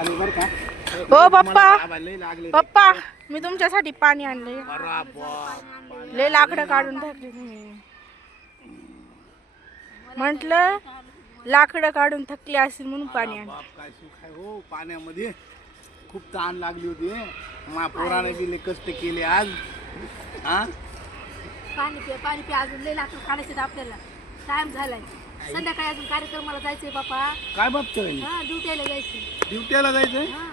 हो पप्पा. पप्पा मी तुमच्यासाठी पाणी आणले. लय लाकडं काढून टाकले तुम्ही. म्हंटल लाकडं काढून थकले असतील म्हणून पाणी आणलं बाप काय सुख आहे हो. पाण्यामध्ये खूप ताण लागली होती. मा पोराने बी लय कष्ट केले आज. हा? पाणी पे पाणी पे अजून लय लाकडं काढायचे आपल्याला. टाइम झालाय. संध्याकाळी अजून कार्यक्रमाला जायचंय बापा. काय बघतोय? हा ड्युटीला जायचं ड्युट्याला जायचंय? हा.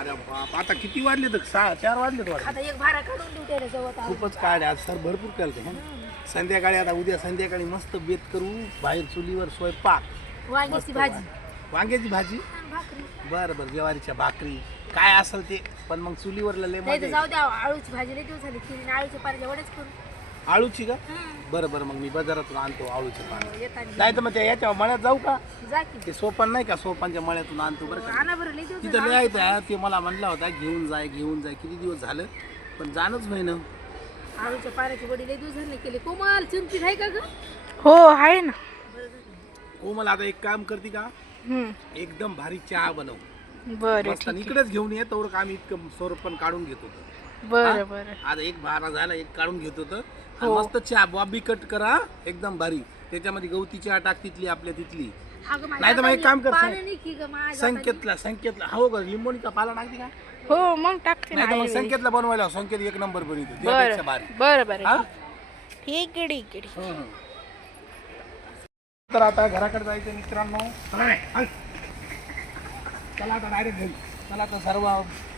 अरे बाप आता किती वाजले तर सहा चार वाजले वाटत. आता एक भाडा काढून ड्युटीला जाऊ आता. खूपच काढे आज सर भरपूर केलं. संध्याकाळी आता उद्या संध्याकाळी मस्त बेत करू बाहेर चुलीवर स्वयंपाक. वांग्याची भाजी. वांग्याची भाजी? आणि भाकरी. बरं बरं ज्वारीच्या भाकरी. काय असेल ते पण मग चुलीवर लय नाही तर. जाऊ द्या आळूची भाजी लय दिवस झाली केली आळूच्या पाण्याच्या वडेच करू. आळूची का? हं. बरं बरं मग मी बाजारातून आणतो आळूचं पाणी. येताना नाही तर मग त्या याच्या मळ्यात जाऊ का? जा की. ते सोपन नाही का? सोपांच्या मळ्यातून आणतो बरं का? आणा बरं दिवस तिथं लय आहेत हा. ते मला म्हणला होता घेऊन जाय घेऊन जाय किती दिवस झालं? पण जाणच नाही ना आळूच्या पाण्याची वडी लय दिवस झाले केली. कोमल आहे का ग? हो आहे ना. कोमल आता एक काम करते का? हम्म. एकदम भारी चहा बनव. बरं मस्त ठीक आणि इकडेच घेऊन ये तेवढं काम इतकं स्वरूपण काढून घेत. होतं बरं बरं. आता एक बारा झाला एक काढून घेत होतं. आणि हो. मस्त चहा बॉबी कट करा एकदम भारी. त्याच्यामध्ये गवती चहा टाक तिथली आपल्या तिथली. नाही तर मग एक काम कर, ग संकेतला संकेतला. हो का लिंबोणीचा पाला टाकते का? हो मग टाकते ना नाही तर मग. संकेतला बनवायला लाव. संकेत एक नंबर बनवतो. त्यापेक्षा बरं भारी. बरं बरं. हा? ठीक आहे ठीक आहे हं, हं. तर आता घराकडे जायचं मित्रांनो. चला आता डायरेक्ट घरी. चला आता सर्व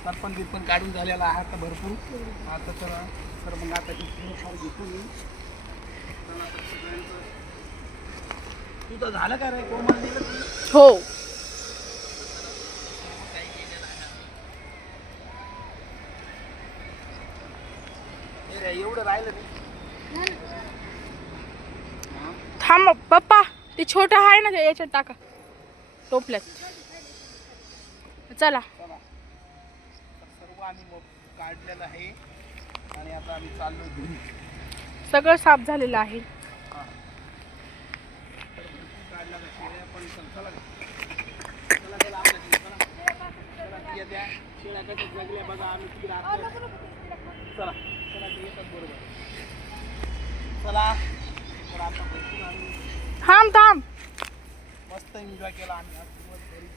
सरपण बिरपण काढून झालेला आहे आता भरपूर. आता तर तर मग आता थोडंफार घेतो मी. चला आता सगळ्यांचं- तुझं झालं का रे? कोमल दिलं तू? हो. हे रे, एवढं राहिलं नाही. थांब पप्पा ते छोटं आहे ना ते याच्यात टाका. टोपल्यात. चला. सर्व आम्ही काढलेलं आहे. आणि आता आम्ही चाललो घरी. सगळं साफ झालेलं आहे. थांब थांब. मस्त एन्जॉय केला आम्ही.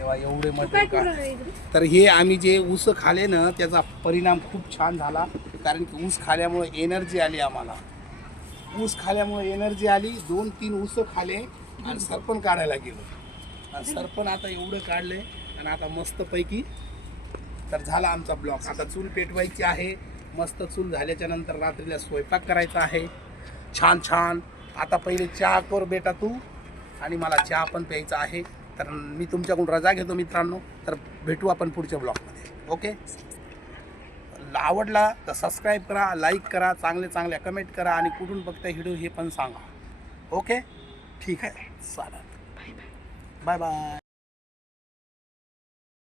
तेव्हा एवढे मटेरियल इकडे? तर हे आम्ही जे ऊस खाले ना त्याचा परिणाम खूप छान झाला. कारण की ऊस खाल्यामुळे एनर्जी आली आम्हाला. ऊस खाल्यामुळे एनर्जी आली दोन तीन ऊस खाले आणि सरपण काढायला गेलो. आणि सरपण आता एवढं काढले आणि आता मस्तपैकी तर झाला आमचा ब्लॉक. आता चूल पेटवायची आहे. मस्त चूल झाल्याच्यानंतर रात्रीला स्वयंपाक करायचा आहे. छान छान आता पहिले चहा कर बेटा तू. आणि मला चहा पण प्यायचा आहे. तर मी तुमच्याकडून रजा घेतो मित्रांनो. तर भेटू आपण पुढच्या ब्लॉगमध्ये. ओके आवडला तर सबस्क्राईब करा लाईक करा चांगले चांगल्या कमेंट करा आणि कुठून बघता व्हिडिओ हे पण सांगा. ओके ठीक आहे. चालेल. Bye bye